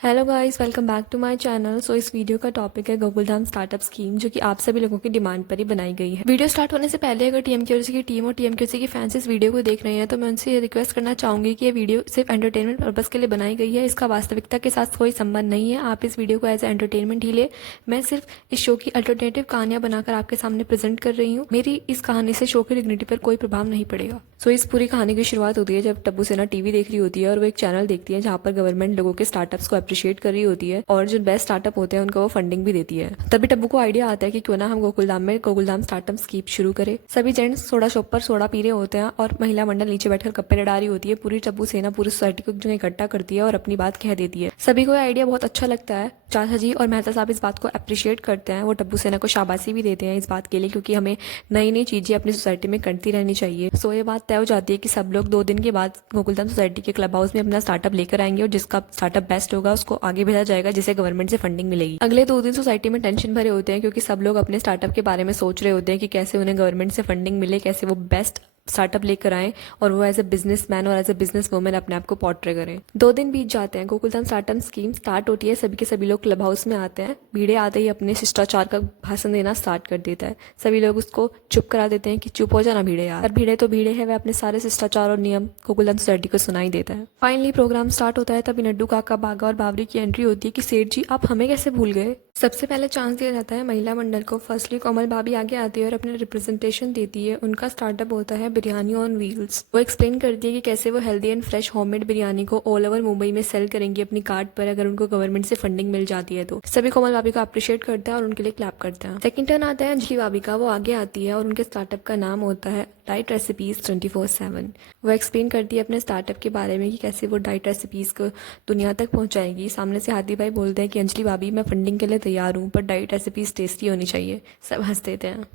Hello guys, welcome back to my channel. So इस video का topic है Gokuldham startup scheme, जो कि आप सभी लोगों की डिमांड पर ही बनाई गई है। वीडियो स्टार्ट होने से पहले अगर टीएमकेओसी की टीम और टीएमकेओसी की फैंस इस वीडियो को देख रहे हैं तो मैं उनसे ये रिक्वेस्ट करना चाहूंगी कि ये वीडियो सिर्फ एंटरटेनमेंट पर्पज के लिए बनाई गई है। इसका वास्तविकता के साथ कोई संबंध नहीं है। आप इस वीडियो को एज ए एंटरटेनमेंट ही ले। मैं सिर्फ इस शो की अल्टरनेटिव कहानियां बनाकर आपके सामने प्रेजेंट कर रही हूँ। मेरी इस कहानी से शो की डिग्निटी पर कोई प्रभाव नहीं पड़ेगा। सो इस पूरी कहानी की शुरुआत होती है जब टब्बू सेना टीवी देख रही होती है और वो एक चैनल देखती है जहाँ पर गवर्नमेंट लोगों के स्टार्टअप्स को अप्रिशिएट कर रही होती है और जो बेस्ट स्टार्टअप होते हैं उनको वो फंडिंग भी देती है। तभी टब्बू को आइडिया आता है कि क्यों ना हम गोकुलधाम में गोकुलधाम स्टार्टअप स्कीम शुरू करें। सभी जेंट्स सोडा शॉप पर सोडा पी रहे होते हैं और महिला मंडल नीचे बैठकर गप्पे लड़ा रही होती है। पूरी टब्बू सेना पूरी सोसाइटी को जो इकट्ठा करती है और अपनी बात कह देती है। सभी को आइडिया बहुत अच्छा लगता है। चाचा जी और मेहता साहब इस बात को अप्रिशिएट करते हैं। वो टब्बू सेना को शाबाशी भी देते हैं इस बात के लिए, क्योंकि हमें नई नई चीजें अपनी सोसाइटी में करती रहनी चाहिए। सो ये बात तय हो जाती है कि सब लोग 2 दिन के बाद गोकुलधाम सोसाइटी के क्लब हाउस में अपना स्टार्टअप लेकर आएंगे और जिसका स्टार्टअप बेस्ट होगा उसको आगे भेजा जाएगा, जिसे गवर्नमेंट से फंडिंग मिलेगी। अगले 2 दिन सोसाइटी में टेंशन भरे होते हैं क्योंकि सब लोग अपने स्टार्टअप के बारे में सोच रहे होते हैं कि कैसे उन्हें गवर्नमेंट से फंडिंग मिले, कैसे वो बेस्ट स्टार्टअप लेकर आए और वो एज ए बिजनेसमैन और एज ए बिजनेस वुमेन अपने आप को पोर्ट्रे करें। 2 दिन बीत जाते हैं। गोकुलधाम स्टार्टअप स्कीम स्टार्ट होती है। सभी के सभी लोग क्लब हाउस में आते हैं। भीड़े आते ही अपने शिष्टाचार का भाषण देना स्टार्ट कर देता है। सभी लोग उसको चुप करा देते हैं कि चुप हो जाना भीड़े यार। पर भीड़े तो भीड़े है, वह अपने सारे शिष्टाचार और नियम गोकुलधाम सोसाइटी को सुनाई देता है। फाइनली प्रोग्राम स्टार्ट होता है। तभी नड्डू काका, बागा और बावरी की एंट्री होती है कि सेठ जी आप हमें कैसे भूल गए। सबसे पहले चांस दिया जाता है महिला मंडल को। फर्स्टली कोमल भाभी आगे आती है और अपने रिप्रेजेंटेशन देती है। उनका स्टार्टअप होता है बिरयानी ऑन व्हील्स। वो एक्सप्लेन करती है कि कैसे वो healthy and fresh homemade biryani को ऑल ओवर मुंबई में सेल करेंगी अपनी कार्ड पर, अगर उनको गवर्नमेंट से फंडिंग मिल जाती है तो। सभी कोमल भाभी को अप्रिशिएट करते हैं और उनके लिए क्लैप करते हैं। सेकंड टर्न आता है अंजलि भाभी का। वो आगे आती है और उनके स्टार्टअप का नाम होता है डाइट रेसिपीज 24/7। वो एक्सप्लेन करती है अपने स्टार्टअप के बारे में कि कैसे वो डाइट रेसिपीज को दुनिया तक पहुंचाएगी। सामने से हाथी भाई बोलते हैं कि अंजलि भाभी मैं फंडिंग के लिए तैयार हूँ, पर डाइट रेसिपीज टेस्टी होनी चाहिए। सब हंस देते हैं।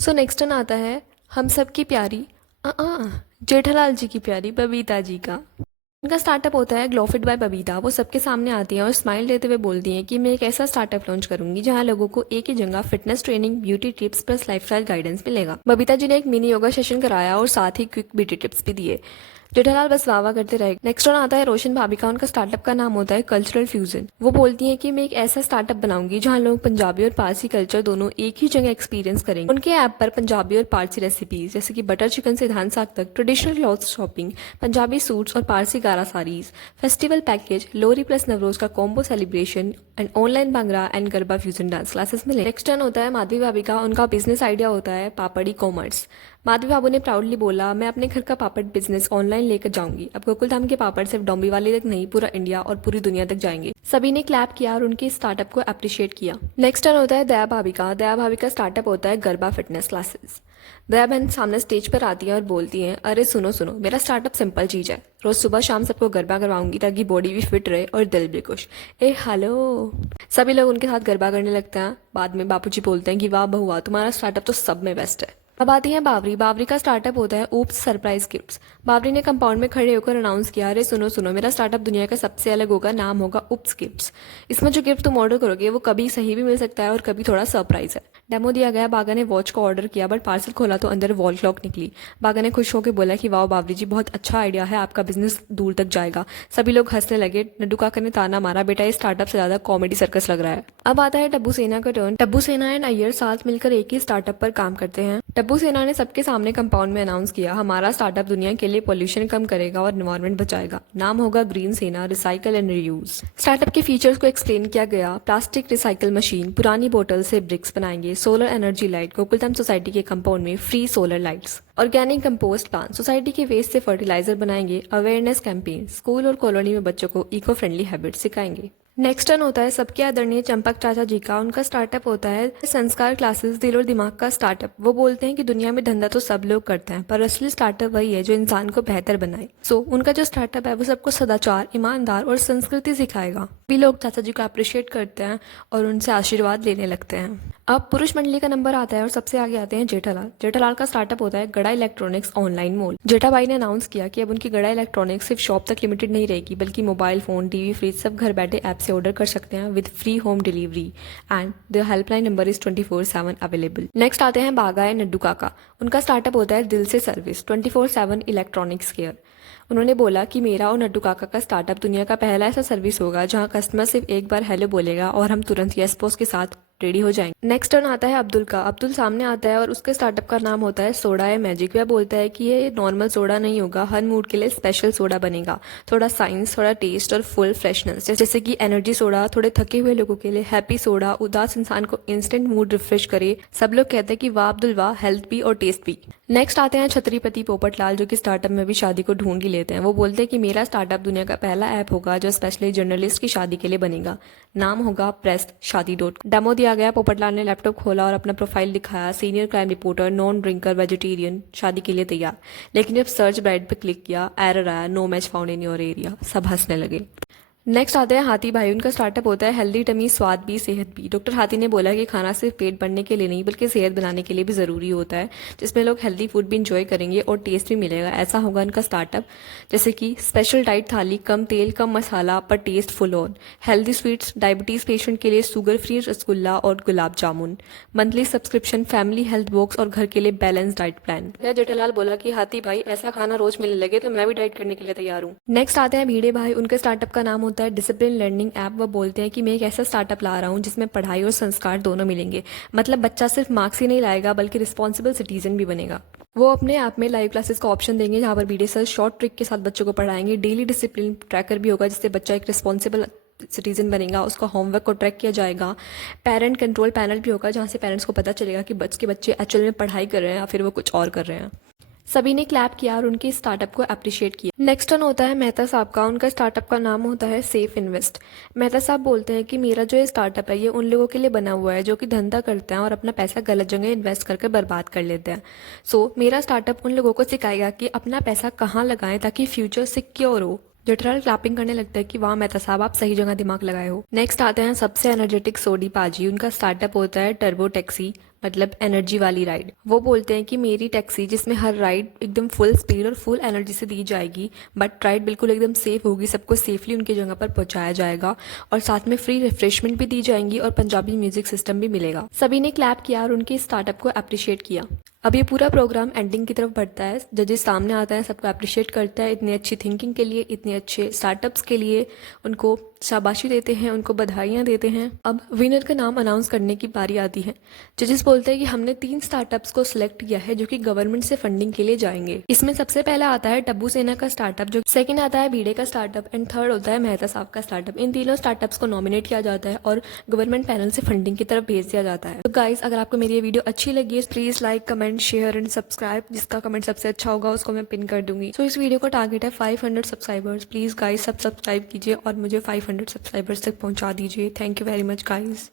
सो नेक्स्ट टर्न आता है हम सब की प्यारी जेठालाल जी की प्यारी बबीता जी का। उनका स्टार्टअप होता है ग्लोफिट बाय बबीता। वो सबके सामने आती हैं और स्माइल देते हुए बोलती हैं कि मैं एक ऐसा स्टार्टअप लॉन्च करूंगी जहां लोगों को एक ही जगह fitness training, beauty tips plus lifestyle guidance मिलेगा। बबीता जी ने एक मिनी योगा सेशन कराया और साथ ही क्विक ब्यूटी टिप्स भी दिए। जेठालाल बस वाह वाह करते रहे। नेक्स्ट ऑन आता है रोशन भाभी का। उनका स्टार्टअप का नाम होता है कल्चरल फ्यूजन। वो बोलती हैं कि मैं एक ऐसा स्टार्टअप बनाऊंगी जहां लोग पंजाबी और पारसी कल्चर दोनों एक ही जगह एक्सपीरियंस करेंगे। उनके ऐप पर पंजाबी और पारसी रेसिपीज जैसे कि बटर चिकन से धान साग तक, traditional cloth shopping, Punjabi suits और Parsi gara saris, festival package, Lohri plus Navroz का combo celebration and online bhangra and garba fusion dance classes मिले। नेक्स्ट टर्न होता है माधवी भाभी का। उनका बिजनेस आइडिया होता है पापड़ी कॉमर्स। माधवी बाबू ने प्राउडली बोला मैं अपने घर का पापड़ बिजनेस ऑनलाइन लेकर जाऊंगी। अब गोकुलधाम के पापड़ सिर्फ डोंबिवली तक नहीं, पूरा इंडिया और पूरी दुनिया तक जाएंगे। सभी ने क्लैप किया और उनके स्टार्टअप को अप्रिशिएट किया। नेक्स्ट टर्न होता है दया भाभी का। दया भाभी का स्टार्टअप होता है गरबा फिटनेस क्लासेस। दया बहन सामने स्टेज पर आती है और बोलती है अरे सुनो सुनो, मेरा स्टार्टअप सिंपल चीज है। रोज सुबह शाम सबको गरबा करवाऊंगी ताकि बॉडी भी फिट रहे और दिल भी खुश। ए हेलो। सभी लोग उनके साथ गरबा करने लगते हैं। बाद में बापूजी बोलते हैं कि वाह बहुआ, तुम्हारा स्टार्टअप तो सब में बेस्ट है। अब आती है बावरी। बावरी का स्टार्टअप होता है ऊप्स सरप्राइज गिफ्ट्स। बावरी ने कंपाउंड में खड़े होकर अनाउंस किया अरे सुनो सुनो, मेरा स्टार्टअप दुनिया का सबसे अलग होगा, नाम होगा ऊप्स गिफ्ट्स। इसमें जो गिफ्ट तुम ऑर्डर करोगे वो कभी सही भी मिल सकता है और कभी थोड़ा सरप्राइज है। डेमो दिया गया। बागा ने वॉच को ऑर्डर किया बट पार्सल खोला तो अंदर वॉल क्लॉक निकली। बागा ने खुश होकर बोला कि वाह बावरी जी, बहुत अच्छा आइडिया है, आपका बिजनेस दूर तक जाएगा। सभी लोग हंसने लगे। नड्डू काका ने ताना मारा बेटा ये स्टार्टअप से ज्यादा कॉमेडी सर्कस लग रहा है। अब आता है टब्बू सेना का टर्न। टब्बू सेना एंड अय्यर साथ मिलकर एक ही स्टार्टअप पर काम करते हैं। टब्बू सेना ने सबके सामने कंपाउंड में अनाउंस किया हमारा स्टार्टअप दुनिया के लिए पोल्यूशन कम करेगा और एनवायरमेंट बचाएगा। नाम होगा ग्रीन सेना, रिसाइकल एंड रीयूज। स्टार्टअप के फीचर्स को एक्सप्लेन किया गया। प्लास्टिक रिसाइकल मशीन, पुरानी बोतल से ब्रिक्स बनाएंगे, solar energy light, Gokuldham society के कंपाउंड में free solar lights, organic compost plant, society के वेस्ट से फर्टिलाइजर बनाएंगे, अवेयरनेस कैंपेन, स्कूल और कॉलोनी में बच्चों को इको फ्रेंडली हैबिट सिखाएंगे। नेक्स्ट टर्न होता है सबके आदरणीय चंपक चाचा जी का। उनका स्टार्टअप होता है संस्कार क्लासेस, दिल और दिमाग का स्टार्टअप। वो बोलते हैं कि दुनिया में धंधा तो सब लोग करते हैं पर असली स्टार्टअप वही है जो इंसान को बेहतर बनाए। सो उनका जो स्टार्टअप है वो सबको सदाचार, ईमानदार और संस्कृति सिखाएगा। भी लोग चाचा जी को अप्रिशिएट करते हैं और उनसे आशीर्वाद लेने लगते हैं। अब पुरुष मंडली का नंबर आता है और सबसे आगे आते हैं जेठालाल। जेठालाल का स्टार्टअप होता है गड़ा इलेक्ट्रॉनिक्स ऑनलाइन मॉल। जेठाबाई ने अनाउंस किया कि अब उनकी गड़ा इलेक्ट्रॉनिक्स सिर्फ शॉप तक लिमिटेड नहीं रहेगी, बल्कि मोबाइल फोन, टीवी, फ्रिज सब घर बैठे ऐप से ऑर्डर कर सकते हैं with free home delivery and the helpline number is 24/7 available. Next आते हैं बागा नड्डू काका। उनका स्टार्टअप होता है दिल से सर्विस 24/7 इलेक्ट्रॉनिक्स केयर। उन्होंने बोला कि मेरा और नड्डू काका का स्टार्टअप दुनिया का पहला ऐसा सर्विस होगा जहां कस्टमर सिर्फ एक बार हेलो बोलेगा और हम तुरंत यस पोस्ट के साथ रेडी हो जाएंगे। नेक्स्ट टर्न आता है अब्दुल का। अब्दुल सामने आता है और उसके स्टार्टअप का नाम होता है सोडा है मैजिक। वह बोलता है कि ये नॉर्मल सोडा नहीं होगा, हर मूड के लिए स्पेशल सोडा बनेगा। थोड़ा साइंस, थोड़ा टेस्ट और फुल फ्रेशनेस, जैसे कि एनर्जी सोडा थोड़े थके हुए लोगों के लिए, हैप्पी सोडा उदास इंसान को इंस्टेंट मूड रिफ्रेश करे। सब लोग कहते हैं कि वाह अब्दुल वाह, हेल्थ भी और टेस्ट भी। नेक्स्ट आते हैं छत्रपति पोपटलाल, जो कि स्टार्टअप में भी शादी को ढूंढ ही लेते हैं। वो बोलते हैं कि मेरा स्टार्टअप दुनिया का पहला ऐप होगा जो स्पेशली जर्नलिस्ट की शादी के लिए बनेगा। नाम होगा प्रेस शादी डॉट। डेमो दिया गया, पोपटलाल ने लैपटॉप खोला और अपना प्रोफाइल दिखाया। Senior crime reporter, non drinker, vegetarian, शादी के लिए तैयार। लेकिन जब सर्च ब्राइड पे क्लिक किया, एरर आया, no match found in your area. सब हंसने लगे। नेक्स्ट आते हैं हाथी भाई। उनका स्टार्टअप होता है हेल्दी टमी, स्वाद भी सेहत भी। डॉक्टर हाथी ने बोला कि खाना सिर्फ पेट भरने के लिए नहीं बल्कि सेहत बनाने के लिए भी ज़रूरी होता है, जिसमें लोग हेल्दी फूड भी इंजॉय करेंगे और टेस्ट भी मिलेगा। ऐसा होगा उनका स्टार्टअप, जैसे कि स्पेशल डाइट थाली, कम तेल कम मसाला पर taste full on. Healthy sweets, diabetes patient के लिए शुगर फ्री रसगुल्ला और gulab jamun. Monthly subscription, family health box और घर के लिए बैलेंस डाइट प्लान। जेठालाल बोला कि हाथी भाई ऐसा खाना रोज मिलने लगे तो मैं भी डाइट करने के लिए तैयार हूँ। नेक्स्ट आते हैं भीड़े भाई। उनके स्टार्टअप का नाम होता है डिसिप्लिन लर्निंग ऐप। वो बोलते हैं कि मैं एक ऐसा स्टार्टअप ला रहा हूँ जिसमें पढ़ाई और संस्कार दोनों मिलेंगे। मतलब बच्चा सिर्फ मार्क्स ही नहीं लाएगा बल्कि रिस्पॉन्सिबल सिटीजन भी बनेगा। वो अपने ऐप में लाइव क्लासेस का ऑप्शन देंगे जहाँ पर वीडियो सर शॉर्ट ट्रिक के साथ बच्चों को पढ़ाएंगे। डेली डिसिप्लिन ट्रैकर भी होगा जिससे बच्चा एक रिस्पॉन्सिबल सिटीजन बनेगा। उसका होमवर्क को ट्रैक किया जाएगा। पेरेंट कंट्रोल पैनल भी होगा जहाँ से पेरेंट्स को पता चलेगा कि बच्चे एक्चुअल में पढ़ाई कर रहे हैं या फिर वो कुछ और कर रहे हैं। सभी ने क्लैप किया और उनके स्टार्टअप को अप्रिशिएट किया। नेक्स्ट टर्न होता है मेहता साहब का। उनका स्टार्टअप का नाम होता है सेफ इन्वेस्ट। मेहता साहब बोलते हैं कि मेरा जो ये स्टार्टअप है ये उन लोगों के लिए बना हुआ है जो कि धंधा करते हैं और अपना पैसा गलत जगह इन्वेस्ट करके बर्बाद कर लेते हैं। सो मेरा स्टार्टअप उन लोगों को सिखाएगा कि अपना पैसा कहाँ लगाएं ताकि फ्यूचर सिक्योर हो। जेठलाल क्लैपिंग करने लगता है कि वाह मेहता साहब आप सही जगह दिमाग लगाए हो। नेक्स्ट आते हैं सबसे एनर्जेटिक सोडी पाजी। उनका स्टार्टअप होता है टर्बो टैक्सी, मतलब एनर्जी वाली राइड। वो बोलते हैं कि मेरी टैक्सी जिसमें हर राइड एकदम फुल स्पीड और फुल एनर्जी से दी जाएगी, बट राइड बिल्कुल एकदम सेफ होगी, सबको सेफली उनकी जगह पर पहुंचाया जाएगा और साथ में फ्री रिफ्रेशमेंट भी दी जाएंगी और पंजाबी म्यूजिक सिस्टम भी मिलेगा। सभी ने क्लैप किया और उनके स्टार्टअप को अप्रिशिएट किया। अब ये पूरा प्रोग्राम एंडिंग की तरफ बढ़ता है। जजेस सामने आता है, सबको अप्रिशिएट करता है इतनी अच्छी थिंकिंग के लिए, इतने अच्छे स्टार्टअप्स के लिए। उनको शाबाशी देते हैं, उनको बधाइयाँ देते हैं। अब विनर का नाम अनाउंस करने की बारी आती है। जजेस बोलते हैं कि हमने 3 स्टार्टअप्स को सिलेक्ट किया है जो कि गवर्नमेंट से फंडिंग के लिए जाएंगे। इसमें सबसे पहला आता है टब्बू सेना का स्टार्टअप, जो सेकंड आता है भीड़े का स्टार्टअप एंड थर्ड होता है मेहता साहब का स्टार्टअप। इन तीनों स्टार्टअप्स को नॉमिनेट किया जाता है और गवर्नमेंट पैनल से फंडिंग की तरफ भेज दिया जाता है। तो गाइस, अगर आपको मेरी ये वीडियो अच्छी लगी है please like, comment, share and subscribe. जिसका कमेंट सबसे अच्छा होगा उसको मैं पिन कर दूंगी। सो इस वीडियो का टारगेट है 500 सब्सक्राइबर्स। प्लीज गाइस सब सब्सक्राइब कीजिए और मुझे 500 सब्सक्राइबर्स तक पहुंचा दीजिए। Thank you very much guys.